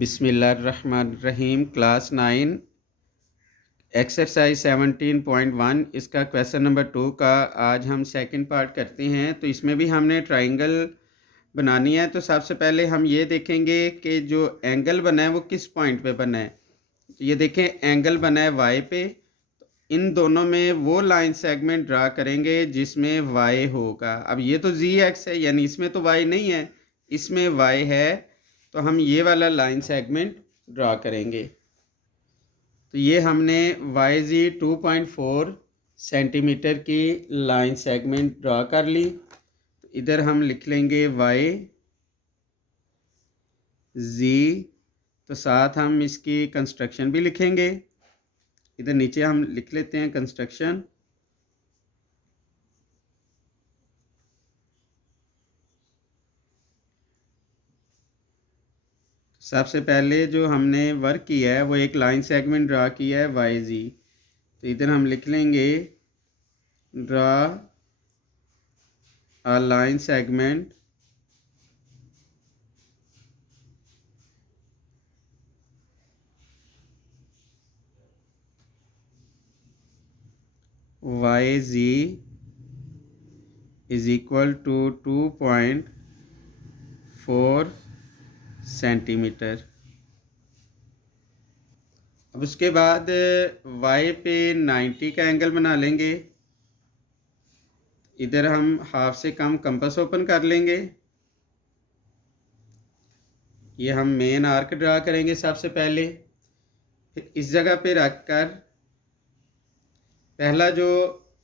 बिस्मिल्लाहिर्रहमानिर्रहीम। Class 9 exercise 17.1 इसका question number 2 का आज हम सेकंड पार्ट करते हैं। तो इसमें भी हमने ट्राइंगल बनानी है। तो सबसे पहले हम ये देखेंगे कि जो एंगल बना है वो किस पॉइंट पे बना है। तो ये देखें, एंगल बना है वाई पे। इन दोनों में वो लाइन सेगमेंट ड्रा करेंगे जिसमें वाई होगा। अब ये तो जी एक्स है, यानी इसमें तो वाई नहीं है, इसमें वाई है। तो हम ये वाला लाइन सेगमेंट ड्रा करेंगे। तो ये हमने वाई जी 2.4 सेंटीमीटर की लाइन सेगमेंट ड्रा कर ली। तो इधर हम लिख लेंगे वाई जी, तो साथ हम इसकी कंस्ट्रक्शन भी लिखेंगे। इधर नीचे हम लिख लेते हैं कंस्ट्रक्शन। सबसे पहले जो हमने वर्क किया है वो एक लाइन सेगमेंट ड्रा किया है वाई जी। तो इधर हम लिख लेंगे draw a line segment Y G is equal to 2.4 centimetre. अब उसके बाद वाई पे 90 का एंगल बना लेंगे। इधर हम हाफ से कम कंपास ओपन कर लेंगे। ये हम मेन आर्क ड्रा करेंगे सबसे पहले। फिर इस जगह पे रख कर पहला जो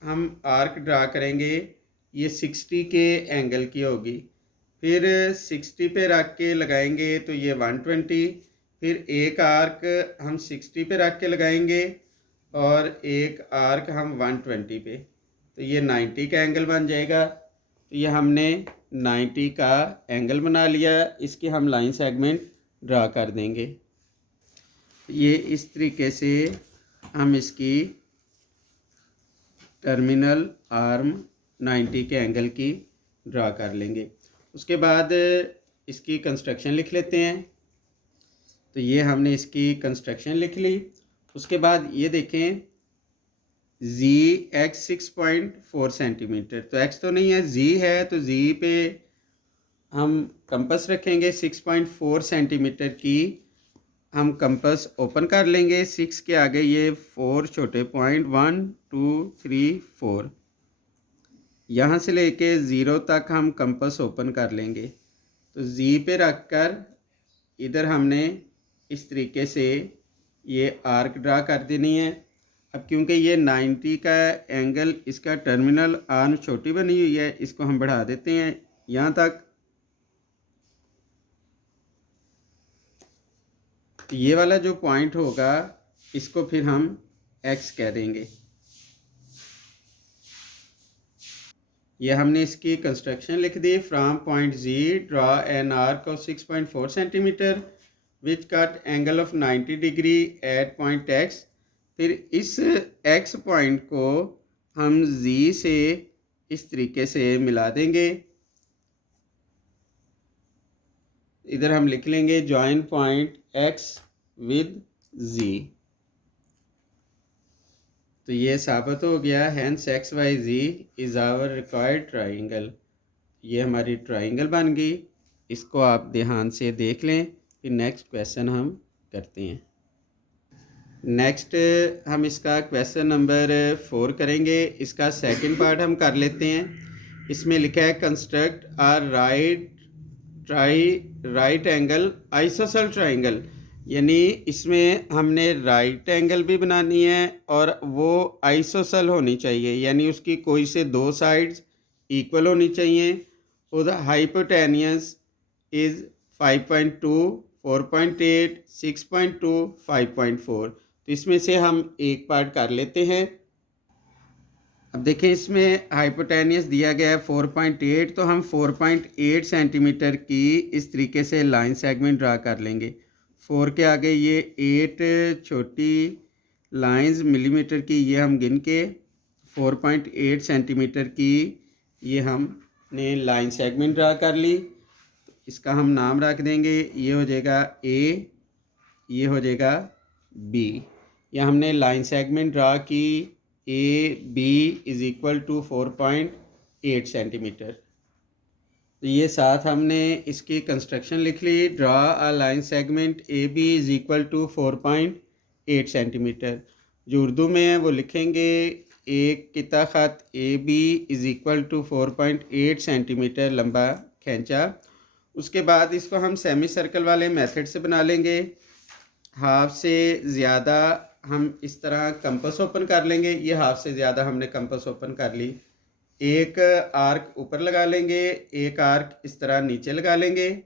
हम आर्क ड्रा करेंगे ये 60 के एंगल की होगी। फिर 60 पे रख के लगाएंगे तो ये 120। फिर एक आर्क हम 60 पे रख के लगाएंगे और एक आर्क हम 120 पे, तो ये 90 का एंगल बन जाएगा। तो ये हमने 90 का एंगल बना लिया। इसकी हम लाइन सेगमेंट ड्रा कर देंगे। ये इस तरीके से हम इसकी टर्मिनल आर्म 90 के एंगल की ड्रा कर लेंगे। उसके बाद इसकी कंस्ट्रक्शन लिख लेते हैं। तो ये हमने इसकी कंस्ट्रक्शन लिख ली। उसके बाद ये देखें जी एक्स 6.4 सेंटीमीटर, तो एक्स तो नहीं है, जी है। तो जी पे हम कंपास रखेंगे 6.4 सेंटीमीटर की। हम कंपास ओपन कर लेंगे। 6 के आगे ये 4 छोटे पॉइंट 1 2 3 4, यहाँ से लेके 0 तक हम कंपास ओपन कर लेंगे। तो जी पे रख कर इधर हमने इस तरीके से ये आर्क ड्रा कर देनी है। अब क्योंकि ये 90 का एंगल, इसका टर्मिनल आर्म छोटी बनी हुई है, इसको हम बढ़ा देते हैं यहाँ तक। तो ये वाला जो पॉइंट होगा इसको फिर हम एक्स कह देंगे। ये हमने इसकी कंस्ट्रक्शन लिख दी। From point G draw an arc of 6.4 centimetre which cut angle of 90 degree at point X. फिर इस एक्स पॉइंट को हम जी से इस तरीके से मिला देंगे। इधर हम लिख लेंगे join point X with G. तो ये साबित हो गया, hence X Y G is our required triangle. ये हमारी ट्राइंगल बन गई। इसको आप ध्यान से देख लें। फिर नेक्स्ट क्वेश्चन हम करते हैं। नेक्स्ट हम इसका क्वेश्चन नंबर 4 करेंगे। इसका सेकंड पार्ट हम कर लेते हैं। इसमें लिखा है कंस्ट्रक्ट आ राइट एंगल आइसोसेल ट्राइंगल, यानी इसमें हमने राइट एंगल भी बनानी है और वो आइसोसेल होनी चाहिए, यानी उसकी कोई से दो साइड्स इक्वल होनी चाहिए। और हाइपोटेनियस इज़ 5.2 4.8 6.2 5.4। तो इसमें से हम एक पार्ट कर लेते हैं। अब देखें, इसमें हाइपोटेनियस दिया गया है 4.8, तो हम 4.8 सेंटीमीटर की इस तरीके से लाइन सेगमेंट ड्रा कर लेंगे। 4 के आगे ये 8 छोटी लाइंस मिलीमीटर की, ये हम गिन के 4.8 सेंटीमीटर की ये हमने लाइन सेगमेंट ड्रा कर ली। इसका हम नाम रख देंगे, ये हो जाएगा ए ये हो जाएगा बी। या हमने लाइन सेगमेंट ड्रा की A B is equal to 4.8 centimetre. तो ये साथ हमने इसकी कंस्ट्रक्शन लिख ली, draw a line segment A B is equal to 4.8 centimetre. जो उर्दू में है वो लिखेंगे एक किता ख़त A B is equal to 4.8 centimetre लंबा खींचा। उसके बाद इसको हम सेमी सर्कल वाले मेथड से बना लेंगे। हाफ से ज़्यादा हम इस तरह कंपास ओपन कर लेंगे, ये हाफ से ज़्यादा हमने कंपास ओपन कर ली। एक आर्क ऊपर लगा लेंगे, एक आर्क इस तरह नीचे लगा लेंगे।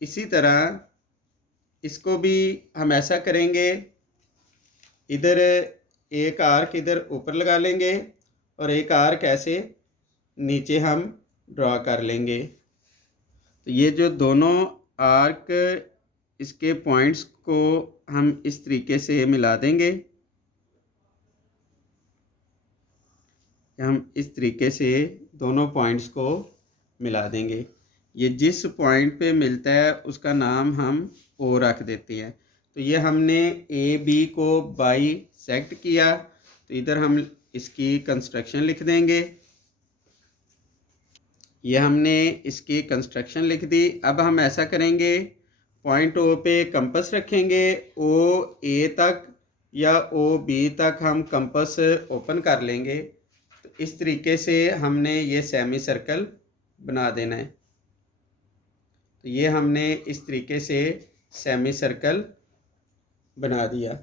इसी तरह इसको भी हम ऐसा करेंगे, इधर एक आर्क इधर ऊपर लगा लेंगे और एक आर्क ऐसे नीचे हम ड्रॉ कर लेंगे। तो ये जो दोनों आर्क इसके पॉइंट्स को हम इस तरीके से मिला देंगे। हम इस तरीके से दोनों पॉइंट्स को मिला देंगे। ये जिस पॉइंट पे मिलता है उसका नाम हम ओ रख देते हैं। तो ये हमने ए बी को बाई सेक्ट किया, तो इधर हम इसकी कंस्ट्रक्शन लिख देंगे। ये हमने इसकी कंस्ट्रक्शन लिख दी। अब हम ऐसा करेंगे, पॉइंट ओ पे कंपास रखेंगे, ओ ए तक या ओ बी तक हम कंपास ओपन कर लेंगे। तो इस तरीके से हमने ये सेमी सर्कल बना देना है। तो ये हमने इस तरीके से सेमी सर्कल बना दिया।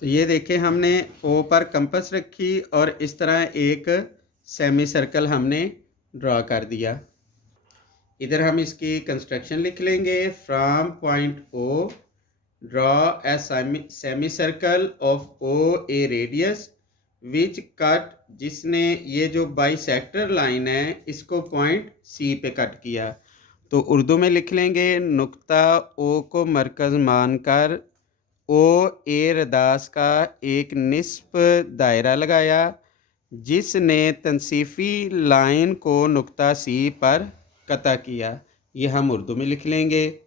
तो ये देखें, हमने ओ पर कंपास रखी और इस तरह एक सेमी सर्कल हमने ड्रा कर दिया। इधर हम इसकी कंस्ट्रक्शन लिख लेंगे, from point O draw a semi circle of O A radius which cut, जिसने ये जो बाइसेक्टर लाइन है इसको पॉइंट सी पे कट किया। तो उर्दू में लिख लेंगे, नुक्ता ओ को मरकज़ मानकर ओ ए रदास का एक निस्फ दायरा लगाया जिसने तनसीफी लाइन को नुक्ता सी पर कता किया। ये हम उर्दू में लिख लेंगे।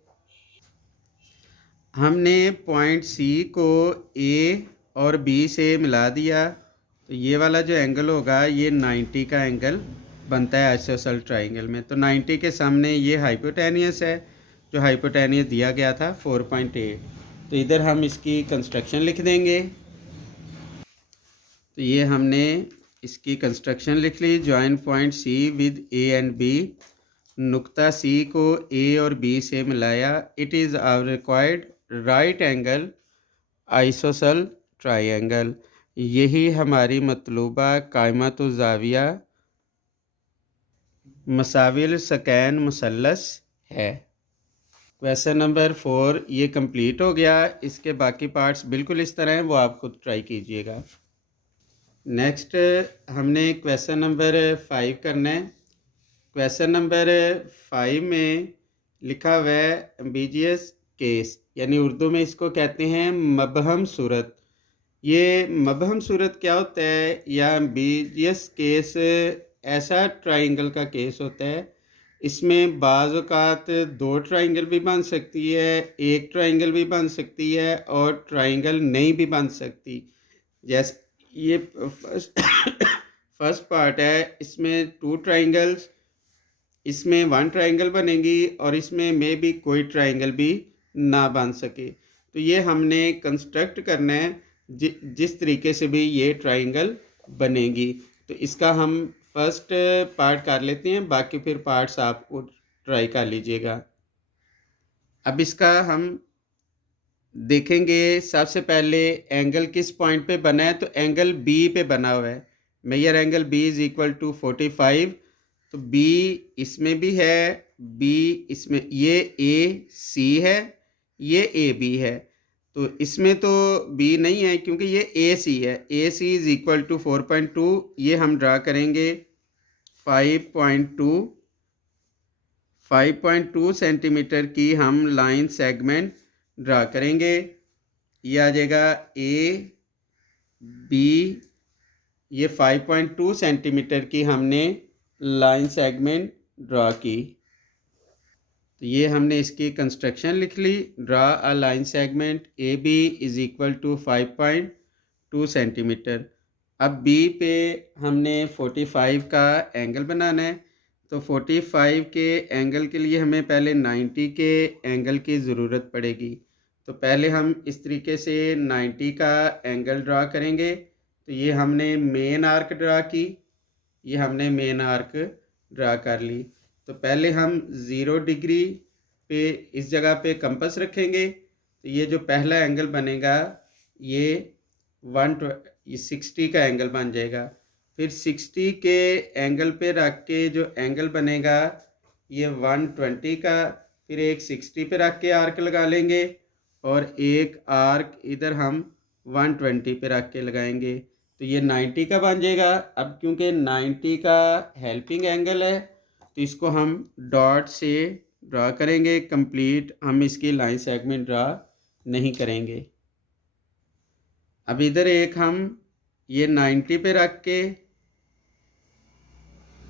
हमने पॉइंट सी को ए और बी से मिला दिया, तो ये वाला जो एंगल होगा ये 90 का एंगल बनता है आइसोसेल ट्राइंगल में। तो 90 के सामने ये हाइपोटेनियस है, जो हाइपोटेनियस दिया गया था 4.8। तो इधर हम इसकी कंस्ट्रक्शन लिख देंगे। तो ये हमने इसकी कंस्ट्रक्शन लिख ली, join point C with A and B, नुक्ता सी को ए और बी से मिलाया। It is our required right angle isosceles triangle. यही हमारी मतलूबा कायमत ज़ाविया मसाविल सकैन मुसल्लस है। क्वेश्चन नंबर 4 ये कंप्लीट हो गया। इसके बाकी पार्ट्स बिल्कुल इस तरह हैं, वो आप खुद ट्राई कीजिएगा। नेक्स्ट हमने क्वेश्चन नंबर 5 करना है। क्वेश्चन नंबर 5 में लिखा हुआ है एम्बिगियस केस, यानी उर्दू में इसको कहते हैं मबहम सूरत। ये मबहम सूरत क्या होता है, या एम्बिगियस केस ऐसा ट्राइंगल का केस होता है, इसमें बाज़ औक़ात 2 ट्राइंगल भी बन सकती है, एक ट्राइंगल भी बन सकती है और ट्राइंगल नहीं भी बन सकती। जैसे ये फर्स्ट पार्ट है, इसमें 2 ट्राइंगल्स, इसमें 1 ट्राइंगल बनेगी और इसमें मे भी कोई ट्राइंगल भी ना बन सके। तो ये हमने कंस्ट्रक्ट करना है जिस तरीके से भी ये ट्राइंगल बनेगी। तो इसका हम फर्स्ट पार्ट कर लेते हैं, बाकी फिर पार्ट्स आप ट्राई कर लीजिएगा। अब इसका हम देखेंगे, सबसे पहले एंगल किस पॉइंट पे बना है, तो एंगल बी पे बना हुआ है। Measure angle B is equal to 45। तो बी इसमें भी है, बी इसमें, ये ए सी है, ये ए बी है। तो इसमें तो बी नहीं है क्योंकि ये ए सी है। ए सी इज़ इक्वल टू 4.2, ये हम ड्रा करेंगे 5.2 सेंटीमीटर की हम लाइन सेगमेंट ड्रा करेंगे। ये आ जाएगा ए बी, ये 5.2 सेंटीमीटर की हमने लाइन सेगमेंट ड्रा की। तो ये हमने इसकी कंस्ट्रक्शन लिख ली। Draw a line segment A B is equal to 5.2 centimetre. अब बी पे हमने 45 का एंगल बनाना है। तो 45 के एंगल के लिए हमें पहले 90 के एंगल की ज़रूरत पड़ेगी। तो पहले हम इस तरीके से 90 का एंगल ड्रा करेंगे। तो ये हमने मेन आर्क ड्रा की, ये हमने मेन आर्क ड्रा कर ली। तो पहले हम 0 डिग्री पे इस जगह पे कंपास रखेंगे। तो ये जो पहला एंगल बनेगा ये 60 का एंगल बन जाएगा। फिर 60 के एंगल पे रख के जो एंगल बनेगा ये 120 का, फिर एक 60 पे रख के आर्क लगा लेंगे और एक आर्क इधर हम 120 पे रख के लगाएंगे। तो ये 90 का बन जाएगा। अब क्योंकि 90 का हेल्पिंग एंगल है तो इसको हम डॉट से ड्रा करेंगे। कंप्लीट हम इसकी लाइन सेगमेंट ड्रा नहीं करेंगे। अब इधर एक हम ये 90 पे रख के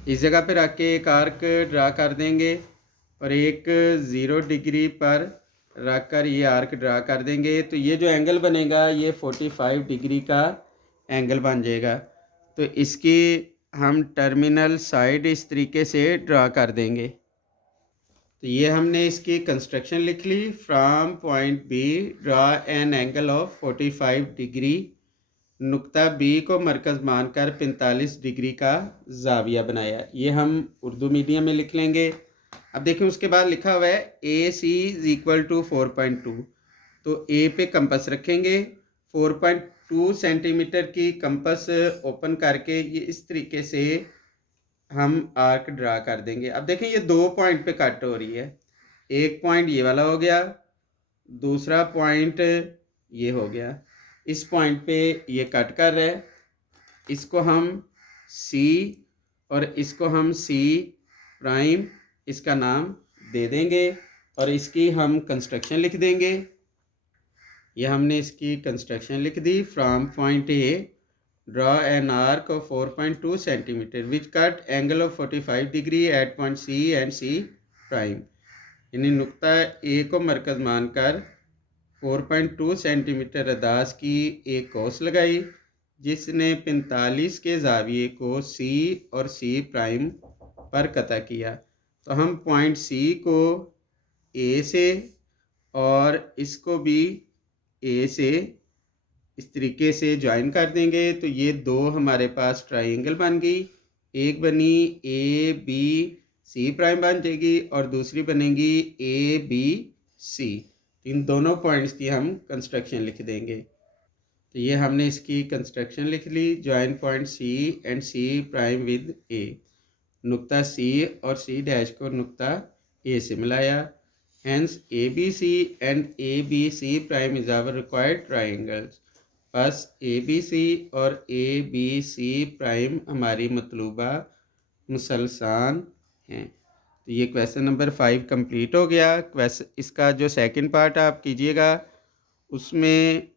इस जगह पे रख के एक आर्क ड्रा कर देंगे और एक 0 डिग्री पर रख कर ये आर्क ड्रा कर देंगे। तो ये जो एंगल बनेगा ये 45 डिग्री का एंगल बन जाएगा। तो इसकी हम टर्मिनल साइड इस तरीके से ड्रा कर देंगे। तो ये हमने इसकी कंस्ट्रक्शन लिख ली। From point B draw an angle of 45 degree. नुक्ता बी को मरकज़ मानकर 45 डिग्री का जाविया बनाया। ये हम उर्दू मीडियम में लिख लेंगे। अब देखिए उसके बाद लिखा हुआ है ए सी इज़ इक्वल टू 4.2। तो ए पे कंपास रखेंगे, 4.2 सेंटीमीटर की कंपास ओपन करके ये इस तरीके से हम आर्क ड्रा कर देंगे। अब देखें ये 2 पॉइंट पे कट हो रही है। एक पॉइंट ये वाला हो गया, दूसरा पॉइंट ये हो गया। इस पॉइंट पे ये कट कर रहा है। इसको हम सी और इसको हम सी प्राइम इसका नाम दे देंगे और इसकी हम कंस्ट्रक्शन लिख देंगे। ये हमने इसकी कंस्ट्रक्शन लिख दी। From point A draw an arc of 4.2 centimetre which cut angle of 45 degree at point C and C prime. यानी नुक्ता ए को मरकज़ मानकर 4.2 सेंटीमीटर अदास की एक कौस लगाई जिसने 45 के जाविये को सी और सी प्राइम पर कता किया। तो हम पॉइंट सी को ए से और इसको भी ए से इस तरीके से ज्वाइन कर देंगे। तो ये दो हमारे पास ट्राइंगल बन गई। एक बनी ए बी सी प्राइम बन जाएगी और दूसरी बनेगी ए बी सी। इन दोनों पॉइंट्स की हम कंस्ट्रक्शन लिख देंगे। तो ये हमने इसकी कंस्ट्रक्शन लिख ली। Join point C and C prime with A. नुक्ता सी और सी डैश को नुक्ता ए से मिलाया। Hence A B C and A B C prime is our required triangles. बस ए बी सी और ए बी सी प्राइम हमारी मतलूबा मुसलसान हैं। तो ये क्वेश्चन नंबर 5 कंप्लीट हो गया। इसका जो सेकंड पार्ट आप कीजिएगा उसमें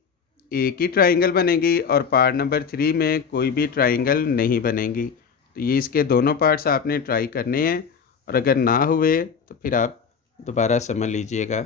एक ही ट्राइंगल बनेगी और पार्ट नंबर 3 में कोई भी ट्राइंगल नहीं बनेगी। तो ये इसके दोनों पार्ट्स आपने ट्राई करने हैं और अगर ना हुए तो फिर आप दोबारा समझ लीजिएगा।